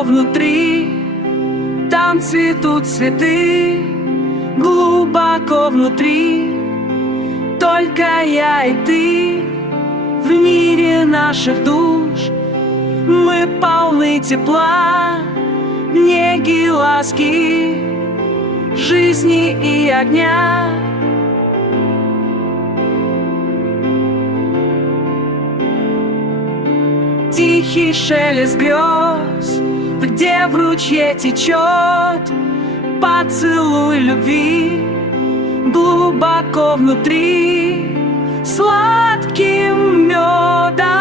глубоко внутри, там цветут цветы. Глубоко внутри, только я и ты. В мире наших душ мы полны тепла, неги, ласки, жизни и огня. Тихий шелест грез, где в ручье течет поцелуй любви. Глубоко внутри, сладким медом